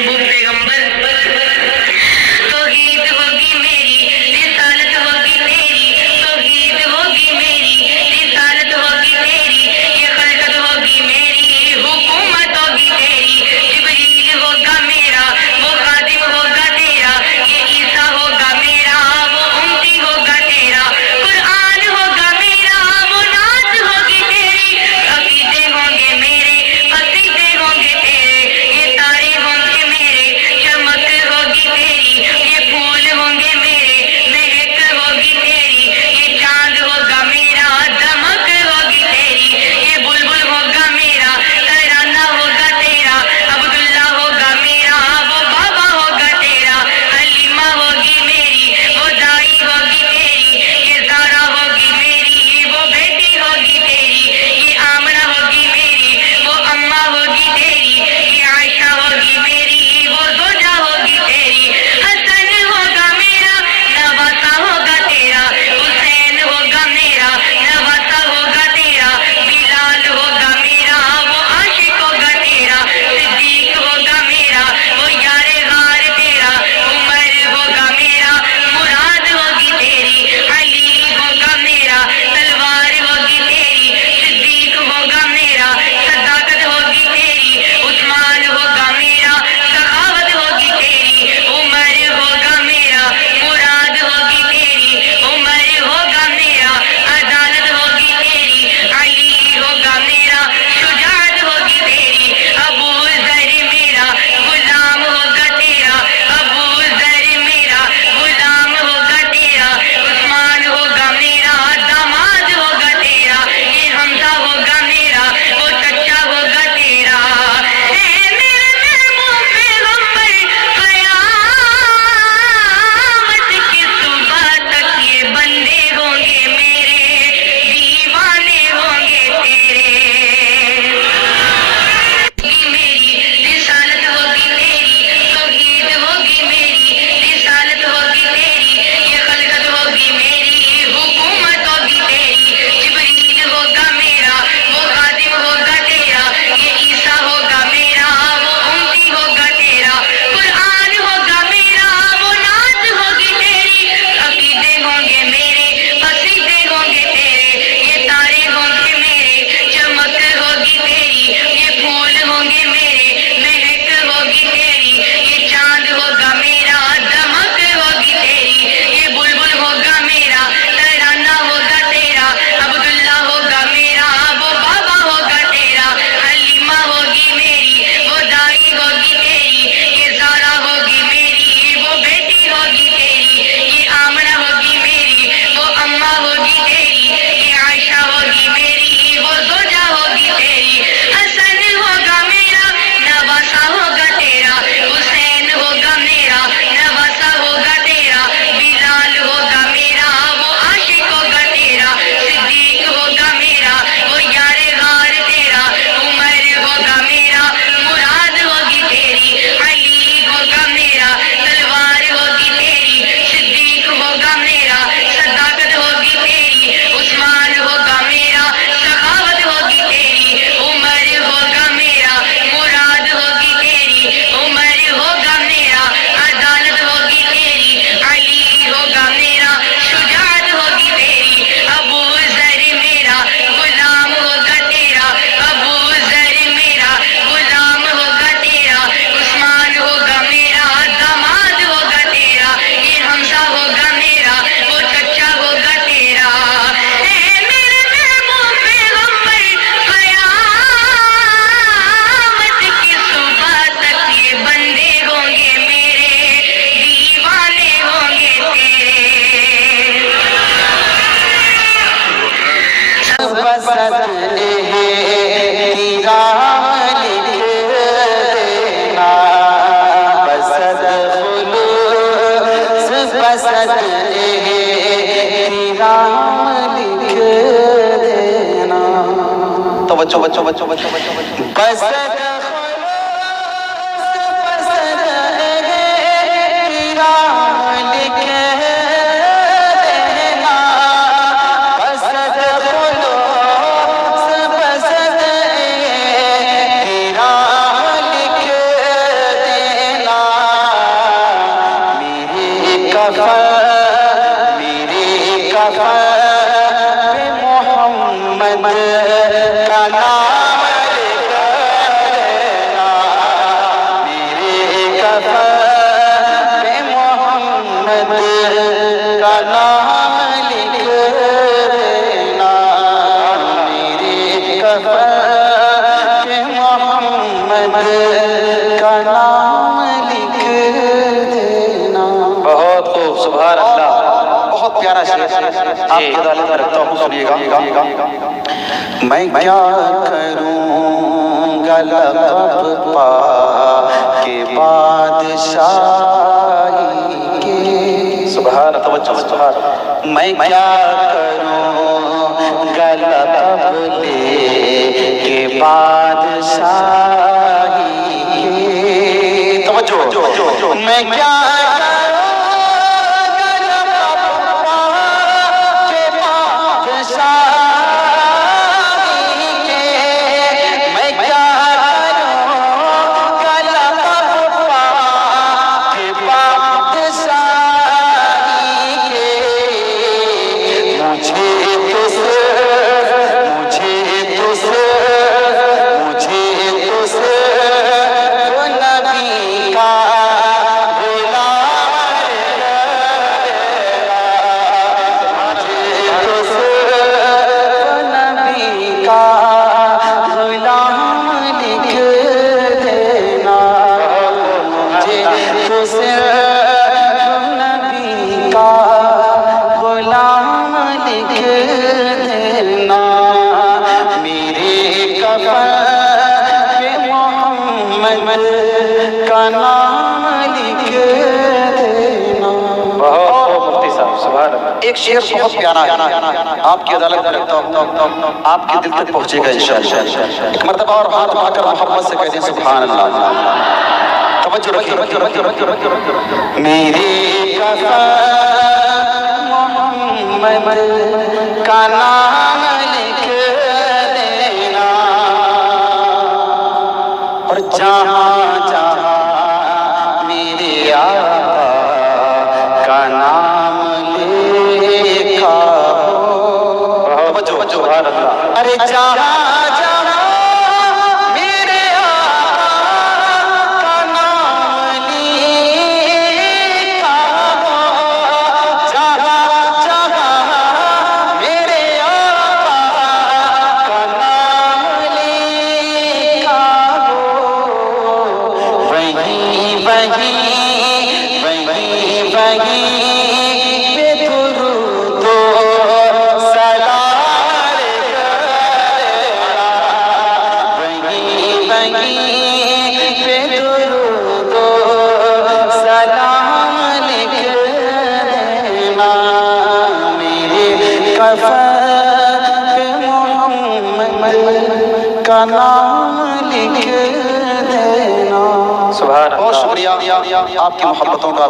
محبوب پیغمبر توحید ہوگی میری رسالت ہوگی تیری توحید ہوگی میری رسالت ہوگی تیری یہ خلقت ہوگی میری حکومت ہوگی تیری جبریل ہوگا میرا وہ خادم ہوگا تیرا یہ عیسیٰ ہوگا میرا وہ امتی ہوگا تیرا قرآن ہوگا میرا وہ نعت ہوگی تیری عقیدے ہوں گے میرے قصیدے ہوں گے تیرے یہ تارے ہوں گے میرے چمک ہوگی تیری یہ پھول ہوں گے میرے مہک ہوگی تیری یہ چاند ہوگا میرا دمک ہوگی تیری یہ بلبل ہوگا میرا ترانہ ہوگا تیرا عبداللہ ہوگا میرا وہ بابا ہوگا تیرا حلیمہ ہوگی میری وہ دائی ہوگی تیری یہ زارا ہوگی میری وہ بیٹی ہوگی تیری یہ آمنہ ہوگی میری وہ اماں ہوگی تیری یہ عائشہ ہوگی میری وہ زوجہ ہوگی تیری حسن ہوگا میرا نواسہ ہوگا تیرا حسین ہوگا میرا نواسہ ہوگا تیرا بلال ہوگا میرا وہ عاشق ہوگا تیرا صدیق ہوگا میرا وہ یار غار تیرا عمر ہوگا میرا مراد ہوگی تیری علی ہوگا میرا تلوار ہوگی تیری صدیق ہوگا میرا صداقت ہوگی تیری عثمان ہوگا میرا سخاوت ہوگی تیری عمر ہوگا میرا مراد ہوگی تیری عمر ہوگا میرا عدالت ہوگی تیری علی ہوگا میرا شجاعت ہوگی تیری ابو ذر میرا غلام ہوگا تیرا ابو ذر میرا غلام ہوگا تیرا عثمان ہوگا میرا داماد ہوگا تیرا یہ حمزہ ہوگا میرا وہ چچا ہوگا تیرا اے میرے محبوب پیغمبر قیامت کی صبح تک یہ بندے ہوں گے میرے دیوانے ہوں گے تیرے میری رسالت ہوگی تیری توحید ہوگی میری رسالت ہوگی تیری یہ خلقت ہوگی میری حکومت ہوگی تیری جبریل ہوگا میرا وہ خادم ہوگا تیرا یہ عیسیٰ ہوگا میرا وہ امتی ہوگا تیرا قرآن ہوگا میرا وہ نعت ہوگی تیری عقیدے ہوں گے میرے قصیدے ہوں گے تیرے یہ تارے ہوں گے میرے چمک ہوگی تیری یہ پھول ہوں گے میرے مہک ہوگی تیری یہ چاند ہوگا میرا دمک ہوگی تیری یہ بلبل ہوگا میرا ترانہ ہوگا تیرا عبداللہ ہوگا میرا وہ بابا ہوگا تیرا حلیمہ ہوگی میری وہ دائی ہوگی تیری یہ زارا ہوگی میری وہ بیٹی ہوگی تیری یہ آمنہ ہوگی میری وہ اماں ہوگی تیری یہ عائشہ ہوگی میری وہ زوجہ ہوگی تیری حسن ہوگا میرا نواسہ ہوگا تیرا حسین ہوگا میرا نواسہ ہوگا تیرا بلال ہوگا میرا وہ عاشق ہوگا تیرا صدیق ہوگا میرا وہ یار غار تیرا عمر ہوگا میرا مراد ہوگی تیری علی ہوگا میرا تلوار ہوگی تیری صدیق ہوگا میرا صداقت ہوگی تیری عثمان ہوگا میرا سخاوت ہوگی تیری عمر ہوگا میرا مراد ہوگی تیری عمر ہوگا میرا عدالت ہوگی تیری علی ہوگا میرا شجاعت ہوگی تیری ابو ذر میرا غلام ہوگا تیرا ابو ذر میرا غلام ہوگا تیرا عثمان ہوگا میرا داماد ہوگا تیرا یہ حمزہ ہوگا میرا وہ چچا ہوگا تیرا اے میرے محبوب پیغمبر قیامت کی صبح تک یہ بندے ہوں گے میرے دیوانے ہوں گے تیرے بسد تیرا لکھ دینا بسد خلوص بسد تیرا لکھ دینا توجہ بسد خلوص بسد تیرا لکھ دینا بسد خلوص بسد تیرا لکھ کفن میرے کفن پہ محمد کا نام لکھ دینا میرے کفن پہ محمد کا نام لکھ دینا میرے کفن پہ محمد کا نام لکھ دینا. بہت خوب، سبحان اللہ. بہت پیارا شعر آپ کی عدالت میں رکھتا ہوں، سنیے گا. میں کیا کروں گا لقب پا کے بادشاہی کے. سبحان توجہ سبحان. میں کیا کروں گا لقب لے کے بادشاہی کے. توجہ. میں کیا کا نام لکھ دینا. بہت مفتی صاحب سبحان اللہ. ایک شعر بہت پیارا ہے آپ کی عدالت میں رکھتا ہوں، آپ کے دل تک پہنچے گا انشاءاللہ. ایک مرتبہ اور ہاتھ اٹھا کر محبت سے کہتے ہیں سبحان اللہ. توجہ رکھیے. میرے کفن محمد کا نام لکھ دینا اور جہاں جہاں میرے آقا کا نام لکھا ہو. سبحان اللہ. ارے جہاں جہاں میرے آقا کا نام لکھا ہو. جہاں جہاں میرے آقا کا نام لکھا ہو. وہیں پہ درود و سلام وہیں پہ درود و سلام لکھ دینا میرے کفن پہ محمد کا نام لکھ دینا. سبحان اللہ. بہت شکریہ آپ کی محبتوں کا.